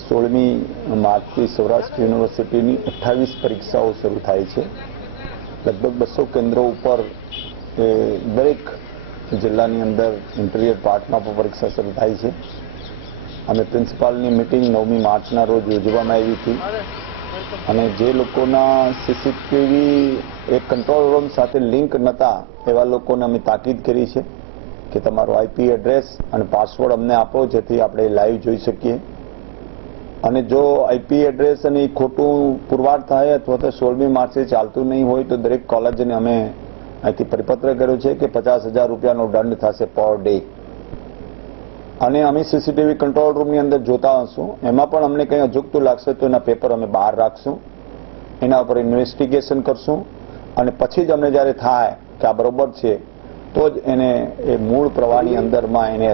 16મી માર્ચથી સૌરાષ્ટ્ર યુનિવર્સિટીની 28 પરીક્ષાઓ શરૂ થાય છે. લગભગ 200 કેન્દ્રો ઉપર દરેક જિલ્લાની અંદર ઇન્ટિરિયર પાર્ટમાં પણ પરીક્ષા શરૂ થાય છે. અને પ્રિન્સિપાલની મિટિંગ 9મી માર્ચના રોજ યોજવામાં આવી હતી અને જે લોકોના સીસીટીવી એક કંટ્રોલ રૂમ સાથે લિંક નહોતા એવા લોકોને અમે તાકીદ કરી છે કે તમારો આઈપી એડ્રેસ અને પાસવર્ડ અમને આપો જેથી આપણે લાઈવ જોઈ શકીએ. અને જો આઈપી એડ્રેસ અને ખોટું પુરવાર થાય અથવા તો 16મી માર્ચે ચાલતું નહીં હોય તો દરેક કોલેજને અમે અહીંથી પરિપત્ર કર્યો છે કે 50,000 રૂપિયાનો દંડ થશે પર ડે. અને અમે સીસીટીવી કંટ્રોલ રૂમની અંદર જોતા હશું, એમાં પણ અમને કંઈ અજુગતું લાગશે તો એના પેપર અમે બહાર રાખશું, એના ઉપર ઇન્વેસ્ટિગેશન કરશું અને પછી જ અમને જ્યારે થાય કે આ બરોબર છે તો જ એને એ મૂળ પ્રવાહની અંદરમાં એને